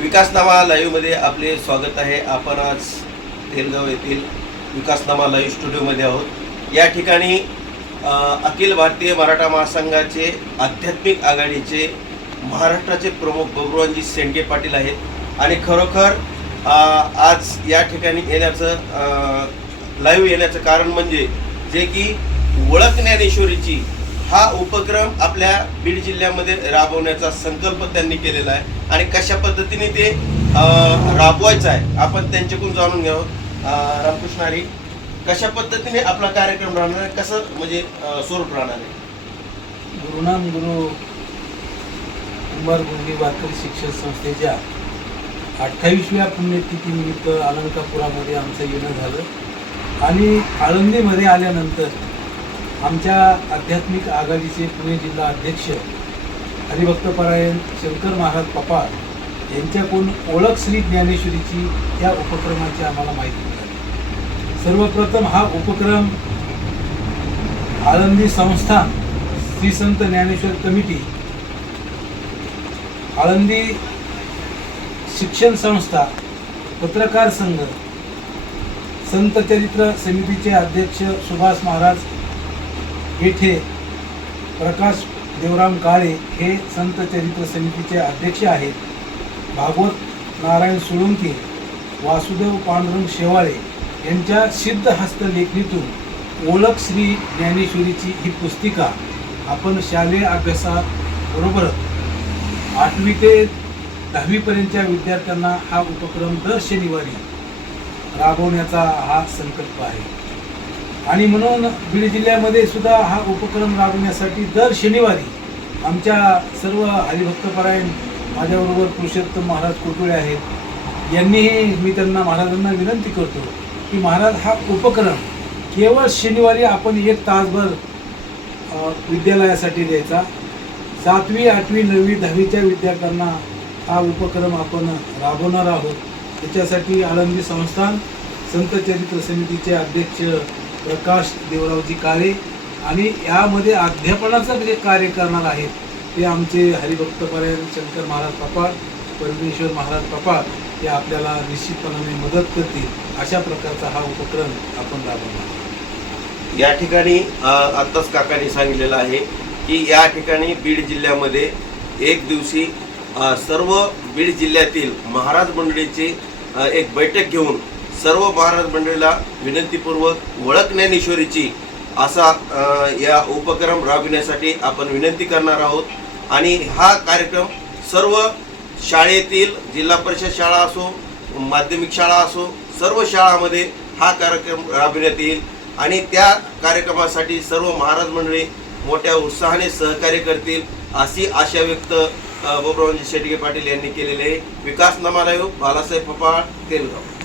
विकासनामा लाईव्हमध्ये आपले स्वागत आहे। आपण आज तेलगाव येथील विकासनामा लाईव्ह स्टुडिओमध्ये आहोत। या ठिकाणी अखिल भारतीय मराठा महासंघाचे आध्यात्मिक आघाडीचे महाराष्ट्राचे प्रमुख बबरूवांजी शेंडगे पाटील आहेत आणि खरोखर आज या ठिकाणी येण्याचं लाईव्ह येण्याचं कारण म्हणजे जे की ओळख ज्ञानेश्वरीची हा उपक्रम आपल्या बीड जिल्ह्यामध्ये राबवण्याचा संकल्प त्यांनी केलेला आहे आणि कशा पद्धतीने ते राबवायचा आहे आपण त्यांच्याकडून जाणून घ्यावं। रामकृष्ण हरी, कशा पद्धतीने आपला कार्यक्रम राहणार आहे, कसं म्हणजे स्वरूप राहणार आहे? गुरुनाम गुरु कुंभार गुरुजी वारकरी शिक्षण संस्थेच्या 28व्या पुण्यतिथीनिमित्त अलंकापुरामध्ये आमचं येणं झालं आणि आळंदीमध्ये आल्यानंतर आमच्या आध्यात्मिक आघाडीचे पुणे जिल्हा अध्यक्ष हरिभक्तपरायण शंकर महाराज पपाळ यांच्याकडून ओळख श्री ज्ञानेश्वरीची या उपक्रमाची आम्हाला माहिती मिळाली। सर्वप्रथम हा उपक्रम आळंदी संस्थान, श्री संत ज्ञानेश्वर कमिटी, आळंदी शिक्षण संस्था, पत्रकार संघ, संत चरित्र समितीचे अध्यक्ष सुभाष महाराज येथे, प्रकाश देवराम काळे हे संत चरित्र समितीचे अध्यक्ष आहेत, भागवत नारायण सोळंकी, वासुदेव पांडुरंग शेवाळे यांच्या सिद्ध हस्तलेखनीतून ओळख श्री ज्ञानेश्वरीची ही पुस्तिका आपण शालेय अभ्यासाबरोबर 8वी ते 10वी पर्यंतच्या विद्यार्थ्यांना हा उपक्रम दर शनिवारी राबवण्याचा हा संकल्प आहे आणि म्हणून बीड जिल्ह्यामध्ये सुद्धा हा उपक्रम राबवण्यासाठी दर शनिवारी आमच्या सर्व हरिभक्तपरायण माझ्याबरोबर पुरुषोत्तम महाराज कोटुळे आहेत, यांनीही मी त्यांना महाराजांना विनंती करतो की महाराज हा उपक्रम केवळ शनिवारी आपण 1 तासभर विद्यालयासाठी द्यायचा। 7वी, 8वी, 9वी, 10वीच्या विद्यार्थ्यांना हा उपक्रम आपण राबवणार आहोत। त्याच्यासाठी आळंदी संस्थान, संत चरित्र समितीचे अध्यक्ष प्रकाश देवरावजी काळे आणि यामध्ये अध्यापनाचं जे कार्य करणार आहेत ते आमचे हरिभक्तपरायण शंकर महाराज पपाळ, परमेश्वर महाराज पपाळ हे आपल्याला निश्चितपणाने मदत करतील। अशा प्रकारचा हा उपक्रम आपण राबवणार। या ठिकाणी आत्ताच काकांनी सांगितलेलं आहे की या ठिकाणी बीड जिल्ह्यामध्ये एक दिवशी सर्व बीड जिल्ह्यातील महाराज मंडळीची एक बैठक घेऊन सर्व महाराज मंडळीला विनंतीपूर्वक ओळख ज्ञानेश्वरीची असा या उपक्रम राबविण्यासाठी आपण विनंती करणार आहोत आणि हा कार्यक्रम सर्व शाळेतील, जिल्हा परिषद शाळा असो, माध्यमिक शाळा असो, सर्व शाळांमध्ये हा कार्यक्रम राबविण्यात येईल आणि त्या कार्यक्रमासाठी सर्व महाराज मंडळी मोठ्या उत्साहाने सहकार्य करतील अशी आशा व्यक्त बबरूवांजी शेंडगे पाटील यांनी केलेले आहे। विकासनामा लाईव्ह, बालासाहेब पपाळ, तेलगाव।